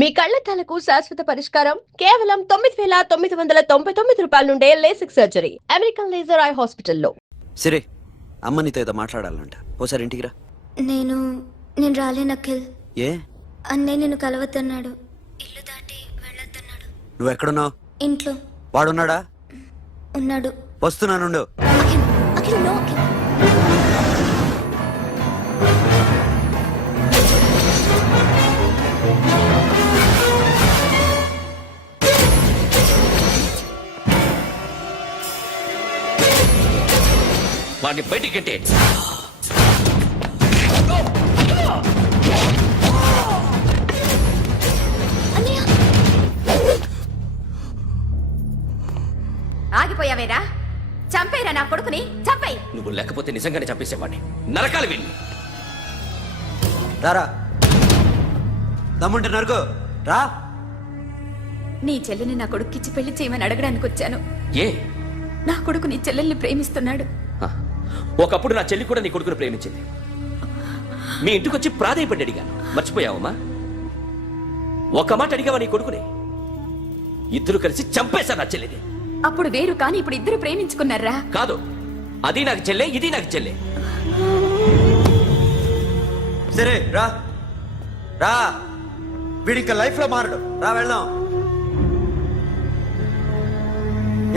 మీ కళ్లద్దాలకు శాశ్వత పరిష్కారం కేవలం 9,999 రూపాయల నుండే LASIK surgery American laser eye హాస్పిటల్లో. సరే, అమ్మ నీతో ఏదో మాట్లాడాలంట. ఓసారి ఇంటికి రా. నేను రాలేను అఖిల్. ఏ? అన్నయ్య నిన్ను కలవద్దన్నాడు. ఇల్లు దాటి వెళ్ళొద్దన్నాడు. నువ్వు ఎక్కడున్నావు? ఇంట్లో. వాడున్నాడా? ఉన్నాడు. వస్తున్నానుండు. అఖిల్, అఖిల్, నో అఖిల్. వాడిని బయటికి గెట్టే. ఆగిపోయావేరా? చంపేరా నా కొడుకుని, చంపేయి. నువ్వు లేకపోతే నిజంగానే చంపేసేవాడిని. నరకాలి వీడిని. రారా, దమ్ముంటే నరుకు రా. నీ చెల్లిని నా కొడుక్కిచ్చి పెళ్లి చేయమని అడగడానికి వచ్చాను. ఏ? నా కొడుకు నీ చెల్లెల్ని ప్రేమిస్తున్నాడు. ఒకప్పుడు నా చెల్లి కూడా నీ కొడుకును ప్రేమించింది. మీ ఇంటికి వచ్చి ప్రాధాయపడి అడిగాను. మర్చిపోయావమ్మా? ఒక మాట అడిగావా నీ కొడుకుని? ఇద్దరు కలిసి చంపేశారు నా చెల్లిని. అప్పుడు వేరు, కానీ ఇప్పుడు ఇద్దరు ప్రేమించుకున్నారా? కాదు, అది నాకు చెల్లె, ఇది నాకు చెల్లె. సరే రా రా, వీడింకా లైఫ్ లో మారడు. రా వెళ్దాం.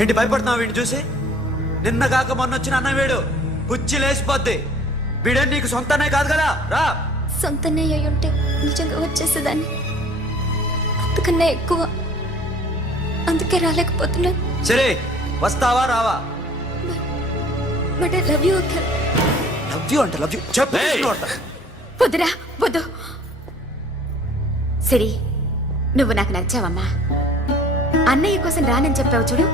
ఏంటి భయపడుతున్నావు వీడిని చూసి? నిన్న కాక మొన్న వచ్చిన అన్న వీడు పుచ్చి లేచిపోద్ది. వీడే నీకు సొంతనే కాదు కదా. రా. సొంతన్నయ్య అయి ఉంటే నిజంగా వచ్చేసేదాన్ని. అంతకన్నా ఎక్కువ. అందుకే రాలేకపోతున్నాను. సరే, వస్తావా రావా? But I love you Akhil. Love you అంటే లవ్ యూ చెప్పు. వద్దురా, వద్దు. సిరి, నువ్వు నాకు నచ్చావమ్మా. అన్నయ్య కోసం రానని చెప్పావు చూడు,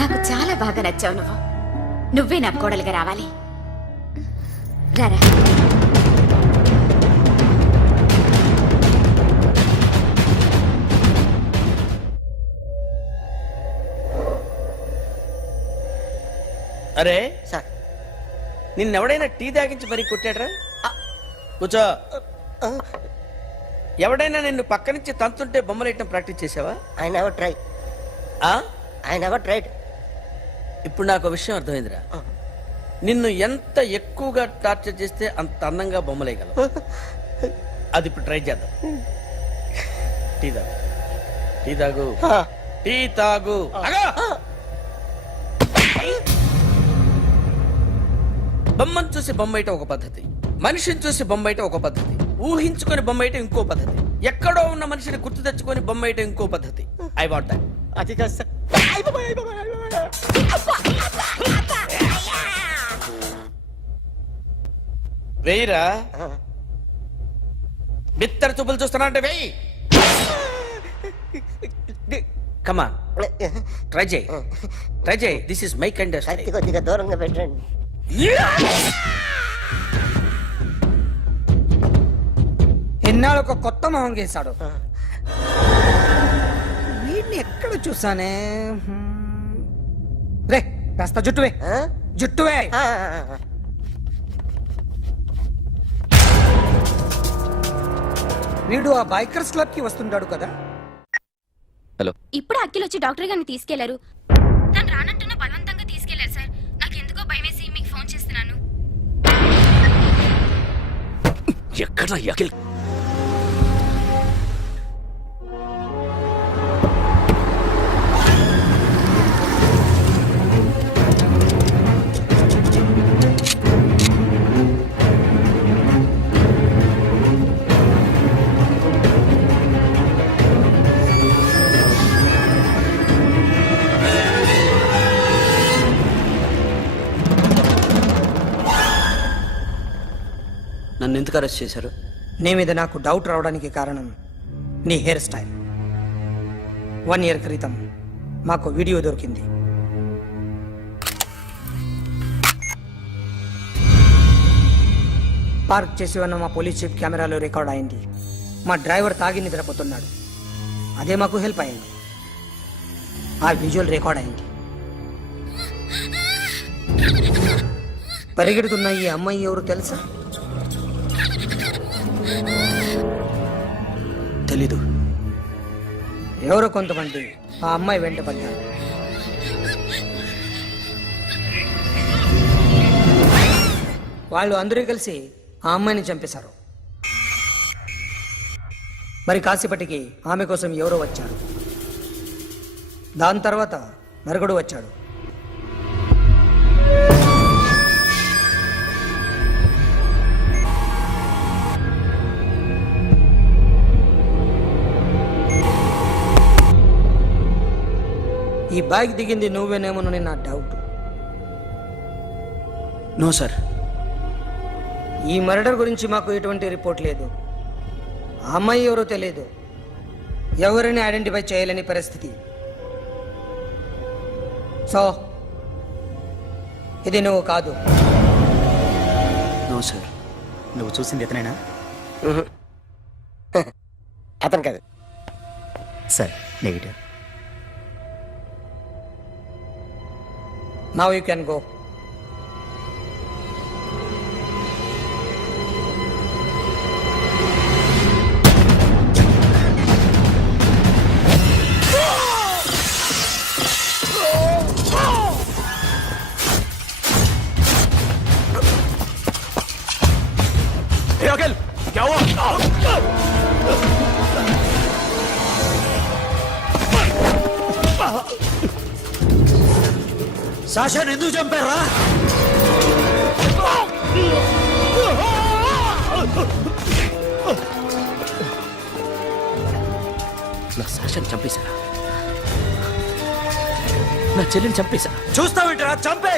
నాకు చాలా బాగా నచ్చావు. నువ్వే నా కోడలిగా రావాలి. రారా. అరే సార్, నిన్నెవడైనా టీ తాగించి మరీ కొట్టాడరా? కూర్చో. ఎవడైనా నిన్ను పక్క నుంచి తంతుంటే బొమ్మలేయటం ప్రాక్టీస్ చేసావా? I never tried. I never tried. ఇప్పుడు నాకు విషయం అర్థమైందిరా. నిన్ను ఎంత ఎక్కువగా టార్చర్ చేస్తే అంత అందంగా బొమ్మలేయగలవు. అది ఇప్పుడు ట్రై చేద్దాం. టీ తాగు, టీ తాగు, టీ తాగు. బొమ్మను చూసి బొమ్మేయటం ఒక పద్ధతి, మనిషిని చూసి బొమ్మేయటం ఒక పద్ధతి, ఊహించుకొని బొమ్మేయటం ఇంకో పద్ధతి, ఎక్కడో ఉన్న మనిషిని గుర్తు తెచ్చుకొని బొమ్మేయటం ఇంకో పద్ధతి. I want that. అది కాదు సార్. వెయ్యిరా. బిత్తర చూపులు చూస్తున్నా అంటే వెయ్యి. కమా, ట్రై చేయి, ట్రై చేయి. This is my kind. కొద్దిగా దూరంగా పెట్టండి. ఎన్నాళ్ళు ఒక కొత్త మొహం గీశాడు. వీడిని ఎక్కడ చూసానే? రే, కాస్త జుట్టువే, జుట్టువే. వీడు ఆ బైకర్స్ క్లబ్ కి వస్తుంటాడు కదా. హలో, ఇప్పుడు అఖిల్ వచ్చి డాక్టర్ గారిని తీసుకెళ్లారు. తను రానంటున్న బలవంతంగా తీసుకెళ్లారు సార్. నాకు ఎందుకో భయమేసి మీకు ఫోన్ చేస్తున్నాను. ఎక్కడ అఖిల్? నన్ను ఎందుకు అరెస్ట్ చేశారు? నీ మీద నాకు డౌట్ రావడానికి కారణం నీ హెయిర్ స్టైల్. 1 year క్రితం మాకు వీడియో దొరికింది. పార్క్ చేసి ఉన్న మా పోలీస్ జీప్ కెమెరాలో రికార్డ్ అయింది. మా డ్రైవర్ తాగి నిద్రపోతున్నాడు. అదే మాకు హెల్ప్ అయింది. ఆ విజువల్ రికార్డ్ అయింది. పరిగెడుతున్న ఈ అమ్మాయి ఎవరు తెలుసా? తెలీదు. ఎవరో కొంతమంది ఆ అమ్మాయి వెంట పడ్డారు. వాళ్ళు అందరూ కలిసి ఆ అమ్మాయిని చంపేశారు. మరి కాసేపటికి ఆమె కోసం ఎవరో వచ్చారు. దాని తర్వాత మరొకడు వచ్చాడు. ఈ బైక్ దిగింది నువ్వేనేమోనని నా డౌట్. No sir. ఈ మర్డర్ గురించి మాకు ఎటువంటి రిపోర్ట్ లేదు. ఆ అమ్మాయి ఎవరో తెలియదు. ఎవరిని ఐడెంటిఫై చేయలేని పరిస్థితి. సో ఇది నువ్వు కాదు. No sir. నువ్వు చూసింది ఇతనేనా? అతను కాదు. Sir negative. Now you can go. సాషాని ఎందుకు చంపారా? నా సాషాన్ని చంపేశారా? నా చెల్లిని చంపేశారా? చూస్తావేంట్రా? చంపే.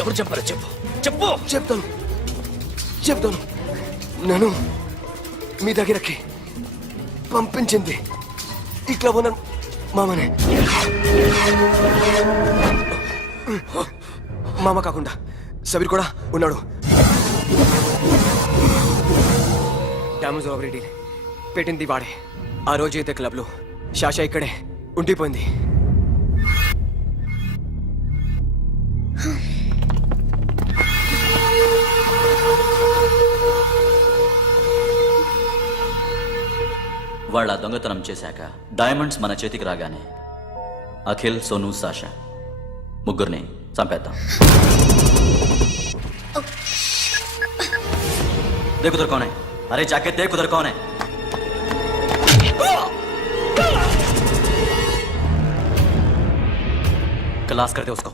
ఎవరు చంపారో చెప్పు, చెప్పు. చెప్తాను. నన్ను మీ దగ్గరకి పంపించింది ఇట్లా ఉన్న మామనే. మామ కాకుండా సబీర్ కూడా ఉన్నాడు. డ్యామేజ్ ఓవర్ పెట్టింది వాడే. ఆ రోజు అయితే క్లబ్లో షాషా ఇక్కడే ఉండిపోయింది. వాళ్ళ దొంగతనం చేశాక డైమండ్స్ మన చేతికి రాగానే అఖిల్, సోను, సాషా ముగ్గురిని చంపేద్దాం. देख उधर कौन है? अरे जाके देख उधर कौन है? क्लास करते उसको.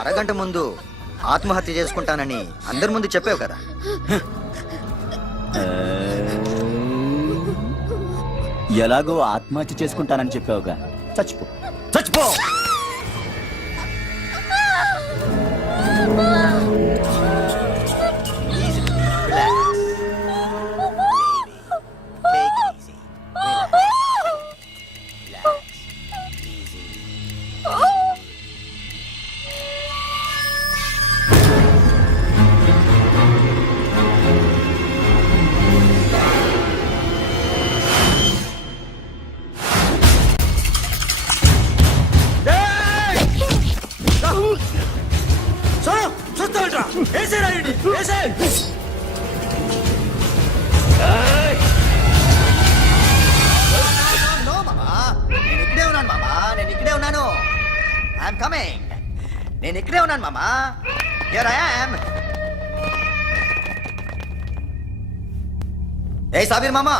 అరగంట ముందు ఆత్మహత్య చేసుకుంటానని అందరి ముందు చెప్పావు కదా. ఎలాగో ఆత్మహత్య చేసుకుంటానని చెప్పావుగా, చచ్చిపో చచ్చిపో. చూస్తావేంట్రా? ఏసేరా వీడిని, ఏసే. నేను ఇక్కడే ఉన్నాను మామా, నేను ఇక్కడే ఉన్నాను. I'm coming. నేను ఇక్కడే ఉన్నాను మామా. Here I am. ఏ సాబీర్ మామా,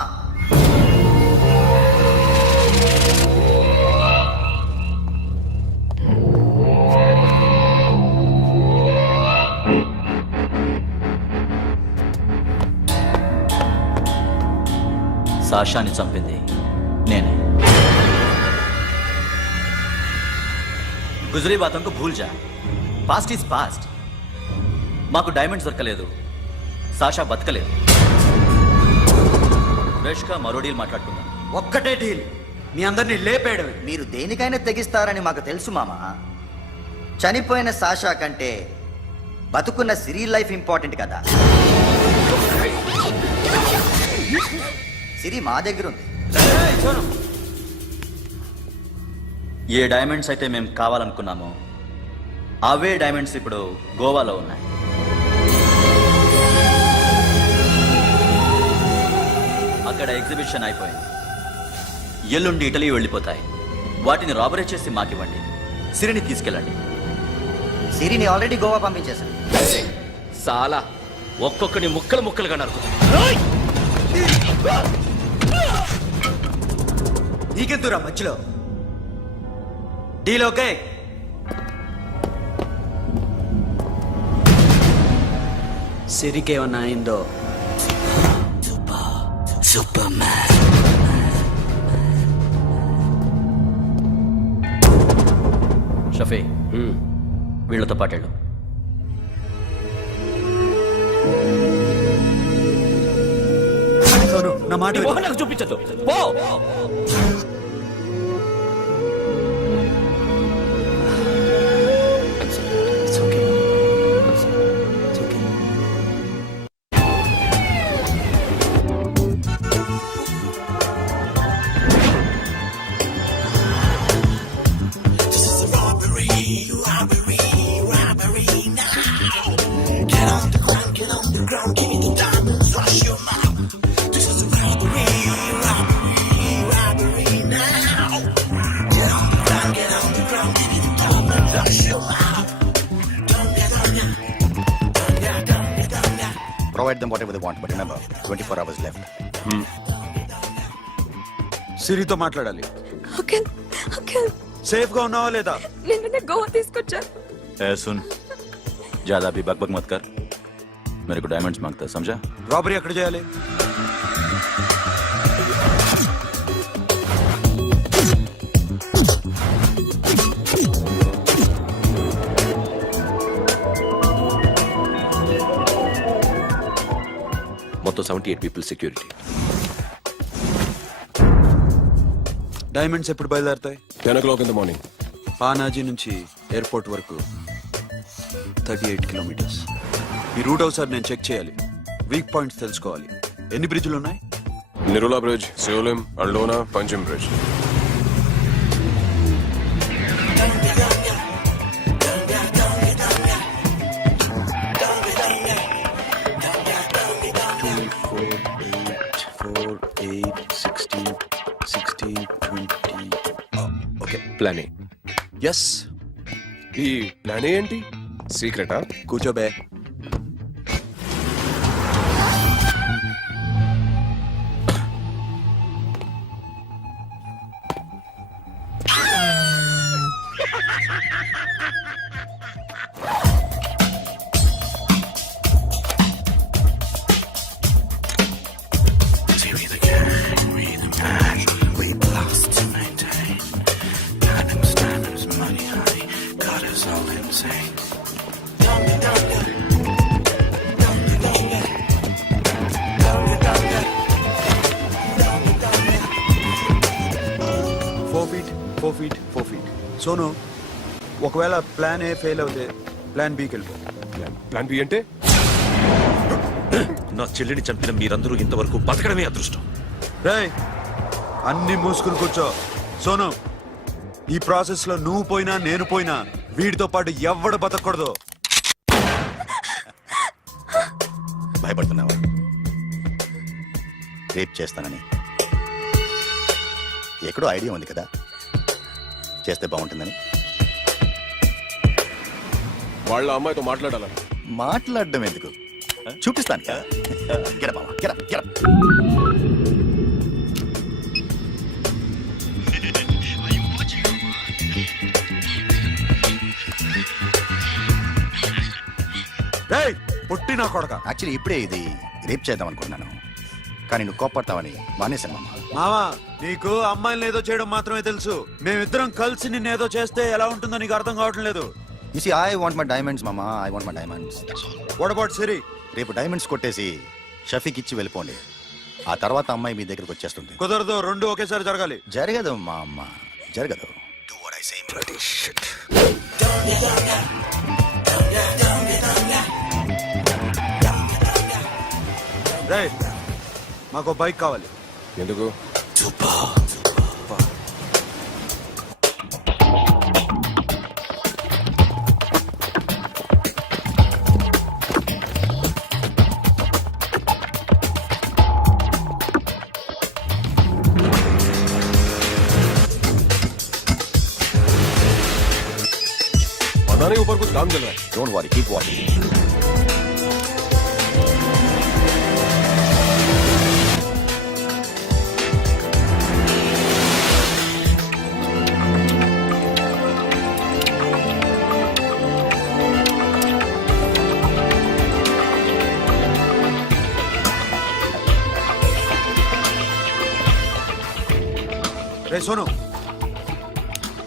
సాషాని చంపింది నేనే. గుజరీ బాతంకు భూల్ జా, పాస్ట్ ఈజ్ పాస్ట్. మాకు డైమండ్స్ దొరకలేదు, సాషా బతకలేదు. ఫ్రెష్గా మరో డీల్ మాట్లాడుకుందాం. ఒక్కటే డీల్, మీ అందరినీ లేపేయడమే. మీరు దేనికైనా తెగిస్తారని మాకు తెలుసు మామా. చనిపోయిన సాషా కంటే బతుకున్న సిరి లైఫ్ ఇంపార్టెంట్ కదా. సిరి మా దగ్గర ఉంది. ఏ డైమండ్స్ అయితే మేము కావాలనుకున్నామో అవే డైమండ్స్ ఇప్పుడు గోవాలో ఉన్నాయి. అక్కడ ఎగ్జిబిషన్ అయిపోయింది. ఎల్లుండి ఇటలీ వెళ్ళిపోతాయి. వాటిని రాబరీ చేసి మాకివ్వండి. సిరిని తీసుకెళ్ళండి. సిరిని ఆల్రెడీ గోవా పంపించేశాను. సాలా ఒక్కొక్కని ముక్కలు ముక్కలుగా నరుకు. నీకెందురా మధ్యలో? Deal okay? సిరికేమన్నా అయిందో? షఫీ, వీళ్ళతో పాటేళ్ళు. సోను, నా మాట నీ విను. మొహం నాకు చూపించద్దు, పో. It's okay. It's okay. Provide them whatever they want, but remember, 24 hours left. సిరితో మాట్లాడాలి. అంకుల్ అంకుల్ సేఫ్ గా ఉన్నావా లేదా? నేను గోవా తీసుకొచ్చాను. ए सुन, ज्यादा भी बकबक मत कर. मेरे को डायमंड्स मांगता है, समझा? రాబరీ ఎక్కడ చేయాలి? మొత్తం 78 పీపుల్ సెక్యూరిటీ. డైమండ్స్ ఎప్పుడు బయలుదేరుతాయి? 10 o'clock in the morning. Panaji నుంచి ఎయిర్పోర్ట్ వరకు 38 కిలోమీటర్స్. ఈ రూట్ ఒకసారి నేను చెక్ చేయాలి. వీక్ పాయింట్స్ తెలుసుకోవాలి. ఎన్ని బ్రిడ్జ్లు ఉన్నాయి? Nirula Bridge, Seolim, Aldona, Panjim Bridge. Okay, plan A. Yes. ఈ ప్లాన్ ఏంటి? సీక్రెటా? కూర్చోబే. సోను, ఒకవేళ ప్లాన్ ఏ ఫెయిల్ అవుతే ప్లాన్ బికి వెళ్ళిపో. ప్లాన్ బి అంటే? నా చెల్లిని చంపిన మీరందరూ ఇంతవరకు బతకడమే అదృష్టం. రేయ్, అన్ని మూసుకుని కూర్చో. సోను, ఈ ప్రాసెస్ లో నువ్వు పోయినా నేను పోయినా వీడితో పాటు ఎవ్వడు బతకూడదు. భయపడుతున్నావా? రేప్ చేస్తానని ఎక్కడో ఐడియా ఉంది కదా, చేస్తే బాగుంటుందని. వాళ్ళ అమ్మాయితో మాట్లాడాలని. మాట్లాడడం ఎందుకు, చూపిస్తాను కదా. Get up, Mama. Get up, get up. రేయ్, పుట్టి నా కొడక. యాక్చువల్లీ ఇప్పుడే ఇది రేప్ చేద్దాం అనుకున్నాను. కానీ నువ్వు కోప్పడతావని మానేశాను మామ. మావా నీకు అమ్మాయిని ఏదో చేయడం మాత్రమే తెలుసు. మేమిద్దరం కలిసి నిన్ను ఏదో చేస్తే ఎలా ఉంటుందో నీకు అర్థం కావటం లేదు. You see, I want my diamonds, మామా. I want my diamonds. That's all. What about Siri? రేపు డైమండ్స్ కొట్టేసి షఫీక్ ఇచ్చి వెళ్ళిపోండి. ఆ తర్వాత అమ్మాయి మీ దగ్గరకు వచ్చేస్తుంది. కుదరదు, రెండు ఒకేసారి జరగాలి. జరగదు మా అమ్మ, జరగదు. Do what I say. Bloody shit. రేయ్, మాకు బైక్ కావాలి. ఎందుకు? पता नहीं ऊपर कुछ काम चल रहा है. Don't worry, keep watching. Ray Sonu,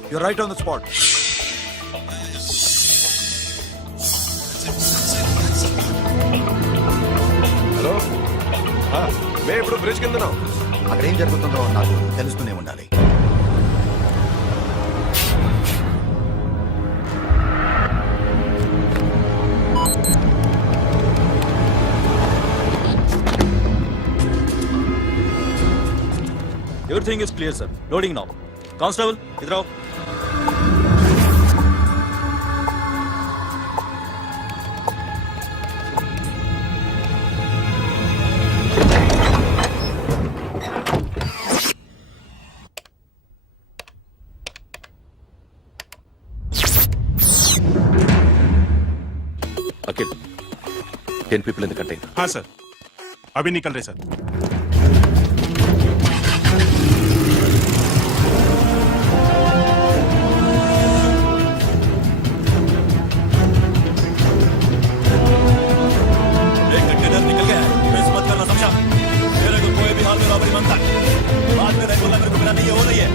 you're right on the spot. Hello, మేము ఇప్పుడు బ్రిడ్జ్ కింద ఉన్నాం. అక్కడ ఏం జరుగుతుందో నాకు తెలుస్తూనే ఉండాలి. Everything is clear, sir. Loading now. Constable, इधर आओ. अखिल 10 people in the container. हाँ सर, अभी निकल रहे सर. एक कंटेनर निकल गया है. मिस मत करना, समझा? मेरे को कोई भी हाल में रॉबरी बनता है. बाद में रेगुलर मेरे को मिला नहीं हो रही है.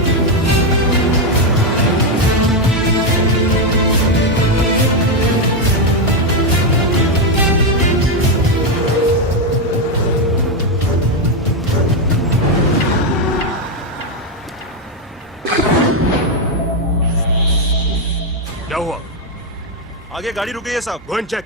क्या हुआ? आगे गाड़ी रुक गई है साहब. Go and check.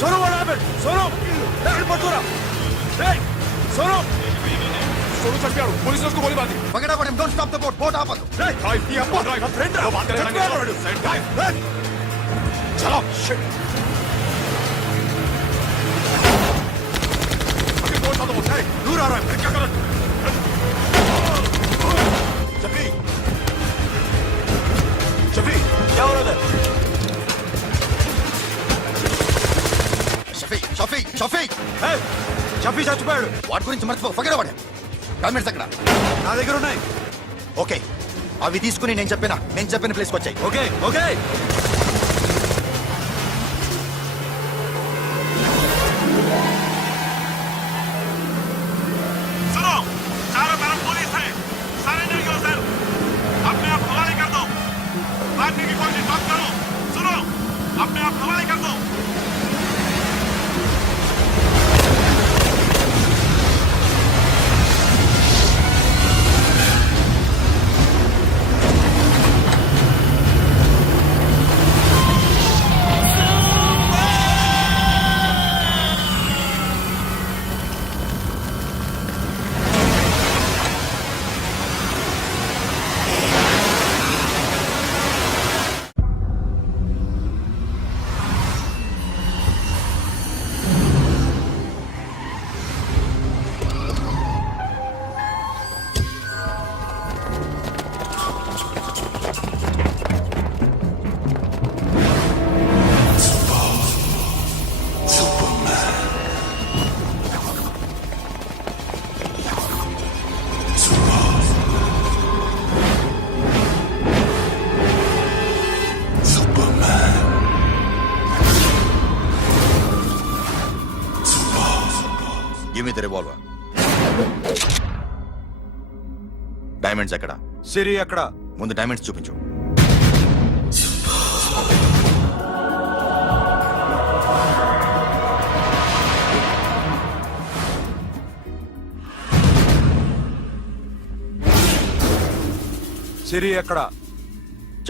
Sonu what happened? Sonu airport दूर सोनू सोनू चढ़ गया पुलिस ने उसको गोली मार दी Forget about him. Don't stop the boat. Boat आपस. ड्राइव किया ड्राइव फ्रेंड वो बात करेंगे चलो शिट बोट तो बोट है दूर आ रहा है फिर क्या करें शफी शफी क्या हो रहा है షఫీ షఫీ షఫీ చచ్చిపోయాడు. వాటి గురించి మర్చిపో. Forget about him. డాక్యుమెంట్స్ అక్కడ నా దగ్గర ఉన్నాయి. ఓకే, అవి తీసుకుని నేను చెప్పిన ప్లేస్కి వచ్చాయి. ఓకే ఓకే सुनो चारों तरफ पुलिस है सरेंडर योरसेल्फ अपने आप हवाले कर दो भागने की कोशिश मत करो सुनो अपने आप हवाले कर दो give me the revolver. Diamonds ఎక్కడ? సిరి అక్కడ. ముందు డైమండ్స్ చూపించు. సిరి అక్కడ.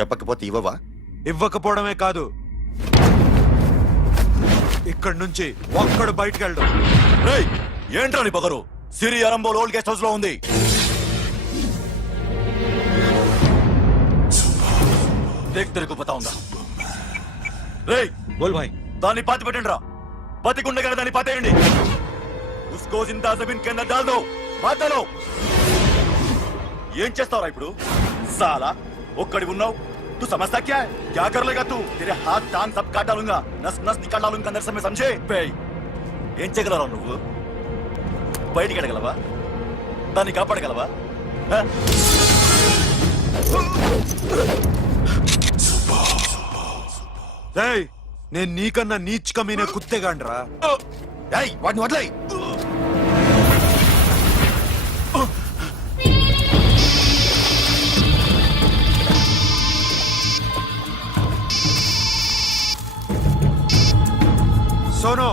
చెప్పకపోతే ఇవ్వవా? ఇవ్వకపోవడమే కాదు, ఇక్కడి నుంచి ఒక్కడు బయటకు వెళ్ళడం. రేయ్ ఏంట్రా నీ పొగరు? సిరి అరంబోల్ ఓల్డ్ గెస్ట్ హౌస్ లో ఉంది. దేక్ తెరకు పతా ఉందా? రేయ్ బోల్ భాయ్. దాన్ని పాతి పెట్టండి రా. బతికుండగానే దాన్ని పాతేయండి. ఉస్కో జిందా జమీన్ కింద డాల్ దో. బాధలో ఏం చేస్తావురా ఇప్పుడు? సాలా ఒక్కడి ఉన్నావు. तू समझता क्या है? क्या कर लेगा तू? तेरे हाथ टांग सब काट डालूंगा, नस नस निकाल डालूंगा अंदर से, मैं समझे? ఏం చేయగలరా నువ్వు? బయటికి వెళ్ళగలవా? దాన్ని కాపాడగలవా? నేను నీకన్నా నీచ్ కమీనే కుత్తేగాండ్రా. వాటిని వదిలేయ్. Sonu,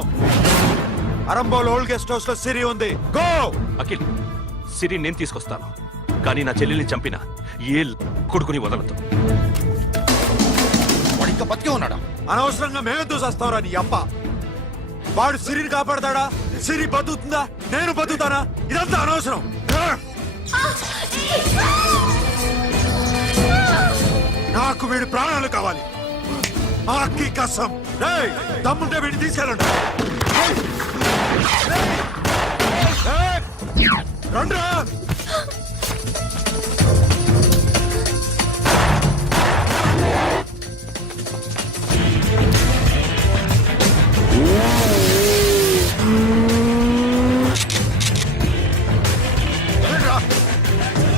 Arambol old guest house లో సిరి ఉంది. గో. అఖిల్ సిరి నేను తీసుకొస్తాను, కానీ నా చెల్లెల్ని చంపిన ఏ కొడుకుని వదలదు. వాడు ఇంకా బతికే ఉన్నాడా? అనవసరంగా మేమెందుకు చేస్తావురా నీ అప్ప? వాడు సిరిని కాపాడతాడా? సిరి బతుకుతుందా? నేను బతుకుతానా? ఇదంతా అనవసరం. నాకు వీడి ప్రాణాలు కావాలి. ఆకి కసం. దమ్ముంటే వీడిని తీసుకెళ్ళండి. రండ్రా.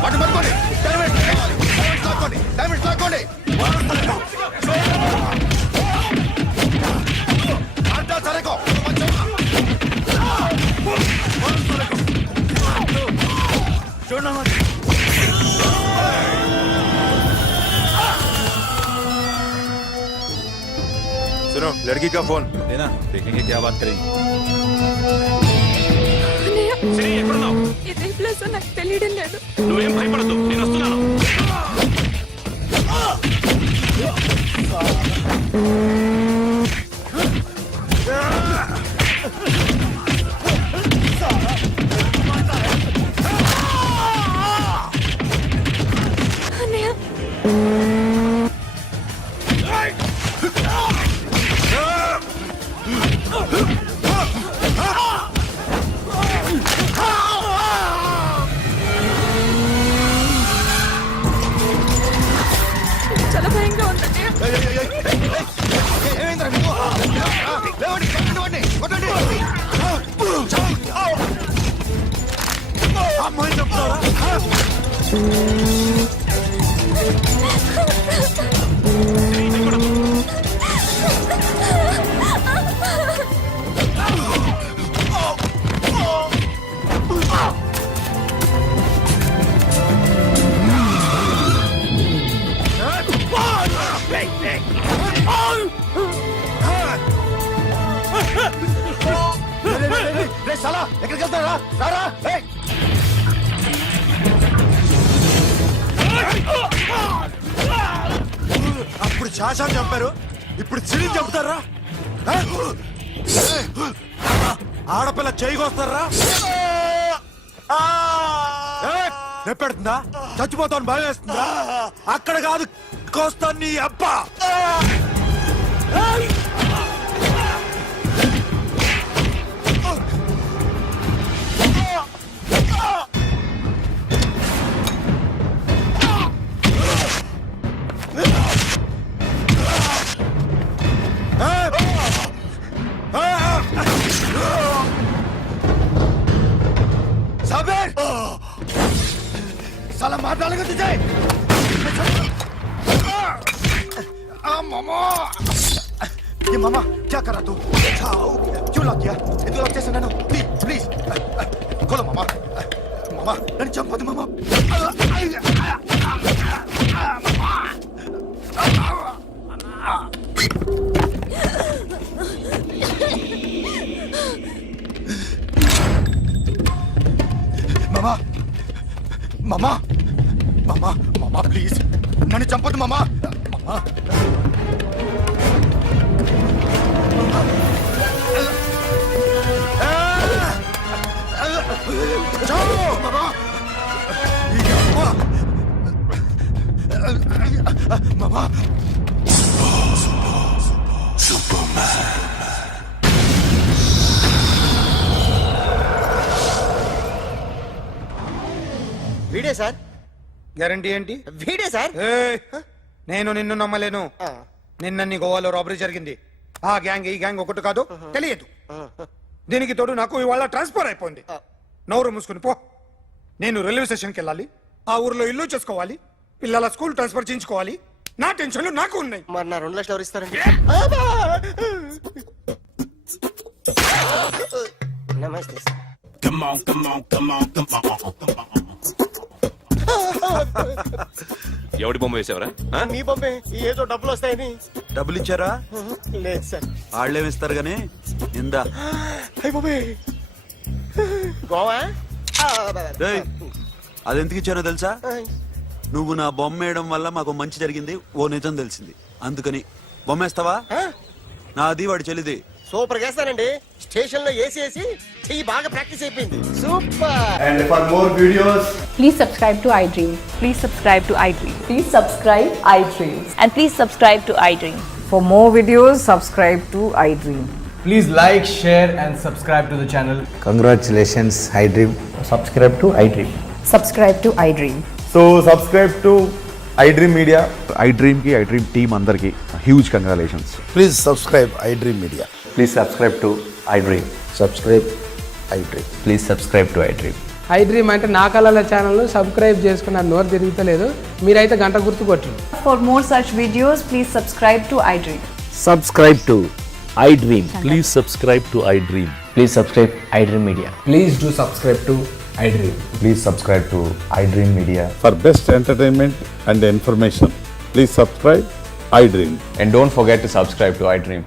వాటిని పట్టుకోండి. డైమండ్స్ లాక్కోండి. డైమండ్స్ లాక్కోండి. सुनो, लड़की का फोन देना, देखेंगे क्या बात करेगी. సిరి ఎక్కడున్నావు? ఇదే ప్లేస్ నాకు తెలియడం లేదు. నువ్వేం భయపడద్దు, నేను వస్తున్నాను. Ah! చాలా భయంగా ఉందండి. ఎక్కడికి వెళ్తారా రారా అప్పుడు శాషా చంపారు ఇప్పుడు చిరి చంపుతారా ఆడపిల్ల చేయకొస్తారా నెప్పెడుతుందా చచ్చిపోతాను భయం వేస్తుందా అక్కడ కాదు కోస్తాను నీ అబ్బా साबिर साला मार डालेगा तुझे मामा ये मामा क्या कर रहा तू क्यों लॉक किया ये तो लॉक कैसे नैनो प्लीज प्लीज खोलो मामा मामा नन्नु चंपదు मामा मामा मामा मामा मामा प्लीज नन्नु चंपదు मामा मामा जाओ मामा मामा వీడే సార్ గ్యారంటీ ఏంటి? వీడే సార్ నేను నిన్ను నమ్మలేను. నిన్న నీ గోవాలో రాబరీ జరిగింది. ఆ గ్యాంగ్ ఈ గ్యాంగ్ ఒకటి కాదు, తెలియదు. దీనికి తోడు నాకు ఇవాళ ట్రాన్స్ఫర్ అయిపోయింది. నోరు మూసుకుని పో. నేను రైల్వే స్టేషన్కి వెళ్ళాలి, ఆ ఊర్లో ఇల్లు చేసుకోవాలి, పిల్లల స్కూల్ ట్రాన్స్ఫర్ చేయించుకోవాలి. నా టెన్షన్లు నాకు ఉన్నాయి. మరి నా 2 లక్షలు ఎవరు ఇస్తారండి? నమస్తే సార్. ఎవడి బొమ్మ వేసావరా? నీ బొమ్మే. ఏదో డబ్బులు వస్తాయని. డబ్బులు ఇచ్చారా? లేదు సార్. వాళ్ళేమిస్తారు గానీ ఇందా. గోవా అదెందుకు ఇచ్చారో తెలుసా? నువ్వు నా బొమ్మ వేయడం వల్ల మాకు మంచి జరిగింది, ఓ నిజం తెలిసింది. అందుకని బొమ్మేస్తావా? నాది వాడి చెల్లిది. సూపర్ చేస్తానండి. స్టేషన్ లో ఏసీ చెయ్యి బాగా ప్రాక్టీస్ అయిపోయింది. Super. And for more videos, Please subscribe to iDream. Please subscribe to iDream. Please subscribe iDream. And please subscribe to iDream. For more videos, subscribe to iDream. Please like, share and subscribe to the channel. Congratulations iDream. Subscribe to iDream. Subscribe to iDream. so subscribe to iDream Media. iDream కి iDream team అందరికి huge congratulations. Please subscribe iDream media. Please subscribe to iDream. Subscribe iDream. Please subscribe to iDream. iDream అంటే నా కళల channel subscribe చేసుకున్న నోరు తిరుగుతలేదు. మీరైతే గంట గుర్తు కొట్టండి. For more such videos, please subscribe to iDream. Subscribe to iDream. Please subscribe to iDream. Please subscribe iDream Media. Please do subscribe to iDream. Please subscribe to iDream media. For best entertainment and information, please subscribe iDream. And don't forget to subscribe to iDream.